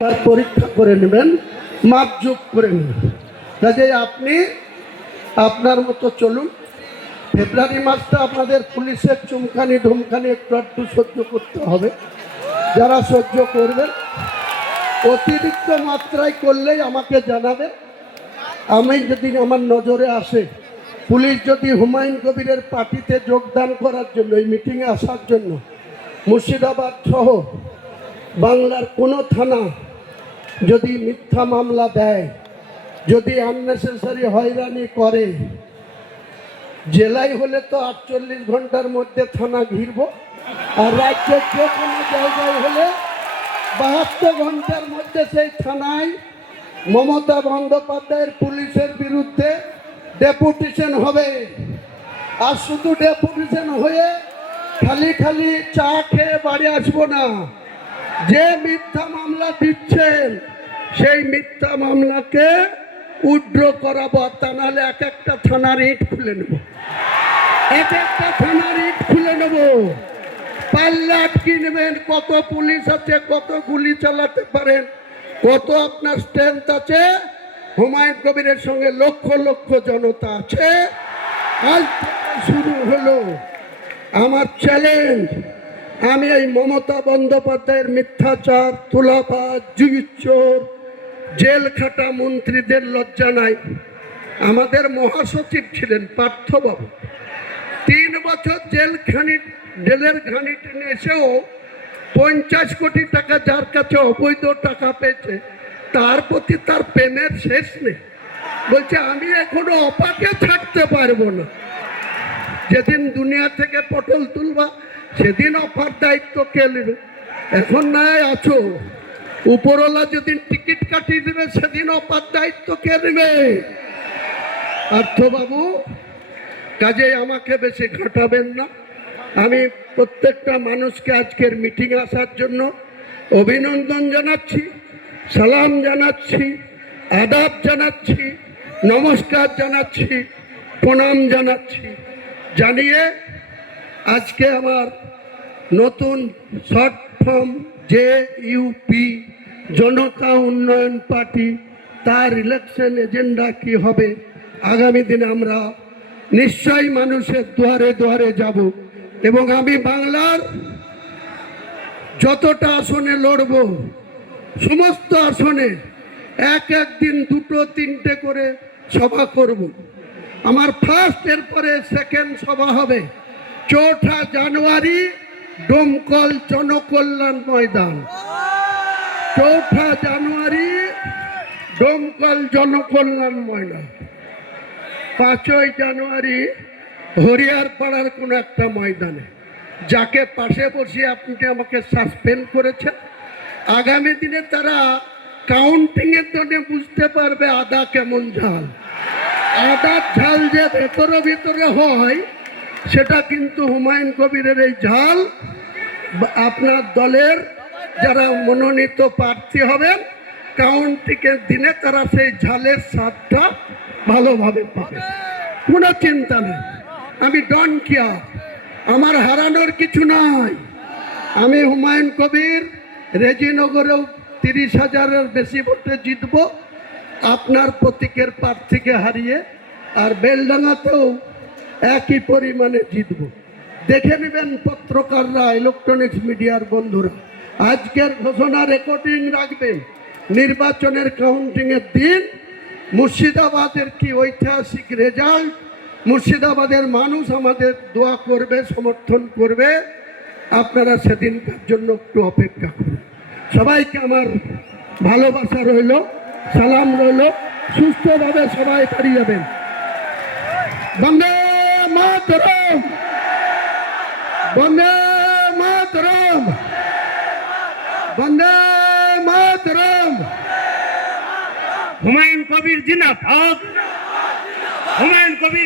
পরীক্ষা করে নেবেন, মাপযোগ করে নেবেন। কাজেই আপনি আপনার মতো চলুন। ফেব্রুয়ারি মাসটা আপনাদের পুলিশের চুমখানি ঢুমখানি একটু একটু সহ্য করতে হবে। যারা সহ্য করবেন, অতিরিক্ত মাত্রায় করলেই আমাকে জানাবেন। আমি যদি আমার নজরে আসে, পুলিশ যদি হুমায়ুন কবিরের পার্টিতে যোগদান করার জন্য, এই মিটিংয়ে আসার জন্য মুর্শিদাবাদ সহ বাংলার কোনো থানা যদি মিথ্যা মামলা দেয়, যদি আননেসেসারি হয়রানি করে, জেলায় হলে তো 48 ঘন্টার মধ্যে থানা ঘিরব, আর রাজ্যের যে কোনো জায়গায় হলে 72 ঘন্টার মধ্যে সেই থানায় মমতা বন্দ্যোপাধ্যায়ের পুলিশের বিরুদ্ধে ডেপুটেশন হবে। আর শুধু ডেপুটেশন হয়ে খালি খালি চা খেয়ে বাড়ি আসবো না। যে মিথ্যা মামলা দিচ্ছেন সেই মিথ্যা মামলাকে উইথড্র করাবো, তা নাহলে এক একটা থানার ইট খুলে নেব, এক একটা থানার ইট খুলে নেব। পাল্লা আটকে নেবেন, কত পুলিশ আছে, কত গুলি চালাতে পারেন, কত আপনার স্ট্রেংথ আছে। হুমায়ুন কবিরের সঙ্গে লক্ষ লক্ষ জনতা আছে। আজ থেকে শুরু হলো আমার চ্যালেঞ্জ। আমি এই মমতা বন্দ্যোপাধ্যায়ের মিথ্যাচার, তুলাবাজ, জুইচোর, জেল খাটা মন্ত্রীদের লজ্জা নাই। আমাদের মহাসচিব ছিলেন পার্থবাবু, 3 বছর জেলের ঘানি টেনে এসেও 50 কোটি টাকা যার কাছে অবৈধ টাকা পেয়েছে, তার প্রতি তার প্রেমের শেষ নেই। বলছে আমি এখনো অপাকে ছাড়তে পারবো না। যেদিন দুনিয়া থেকে পটল তুলবা সেদিন অপার দায়িত্ব কে নেবে? এখন নাই আছো, উপরওয়ালা যেদিন টিকিট কাটিয়ে দেবে সেদিন অপার দায়িত্ব কে নেবে? পার্থবাবু, কাজে আমাকে বেশি ঘাটাবেন না। আমি প্রত্যেকটা মানুষকে আজকের মিটিং আসার জন্য অভিনন্দন জানাচ্ছি, সালাম জানাচ্ছি, আদাব জানাচ্ছি, নমস্কার জানাচ্ছি, প্রণাম জানাচ্ছি। জানিয়ে আজকে আমার নতুন শর্ট ফর্ম JUP, জনতা উন্নয়ন পার্টি, তার ইলেকশন এজেন্ডা কি হবে আগামী দিনে আমরা নিশ্চয়ই মানুষের দুয়ারে দুয়ারে যাব। এবং আমি বাংলার যতটা আসনে লড়ব, সমস্ত আসনে এক দিন 2-3টে করে সভা করব। আমার ফার্স্ট, এরপরে সেকেন্ড সভা হবে 4 জানুয়ারি ডোমকল জনকল্যাণ ময়দান। 4 জানুয়ারি ডোমকল জনকল্যাণ ময়দান। 5 জানুয়ারি হরিয়ারপাড়ার কোনো একটা ময়দানে। যাকে পাশে বসিয়ে আপনি আমাকে সাসপেন্ড করেছেন, আগামী দিনে তারা কাউন্টিংয়ের জন্য বুঝতে পারবে আদা কেমন ঝাল। আদার ঝাল যে ভেতরে ভিতরে হয়, সেটা কিন্তু হুমায়ুন কবিরের এই ঝাল আপনার দলের যারা মনোনীত প্রার্থী হবেন কাউন্টিংয়ের দিনে তারা সেই ঝালের স্বাদটা ভালোভাবে পাবে। কোনো চিন্তা নেই, আমি ডন কেয়ার, আমার হারানোর কিছু নাই। আমি হুমায়ুন কবির রেজিনগরেও 30,000-এর বেশি ভোটে জিতব আপনার প্রতীকের প্রার্থীকে হারিয়ে, আর বেলডাঙ্গাতেও একই পরিমাণে জিতব। দেখে নেবেন পত্রকাররা, ইলেকট্রনিক্স মিডিয়ার বন্ধুরা, আজকের ঘোষণা রেকর্ডিং রাখবেন। নির্বাচনের কাউন্টিংয়ের দিন মুর্শিদাবাদের কি ঐতিহাসিক রেজাল্ট, মুর্শিদাবাদের মানুষ আমাদের দোয়া করবে, সমর্থন করবে। আপনারা সেদিনকার জন্য একটু অপেক্ষা করুন। সবাইকে আমার ভালোবাসা রইল, সালাম রইল। সুস্থভাবে সবাই পালিয়ে যাবেন। বন্দে মাতরম, বন্দে মাতরম, বন্দে মাতরম। হুমায়ুন কবির জিন্দাবাদ, হুমায়ুন কবির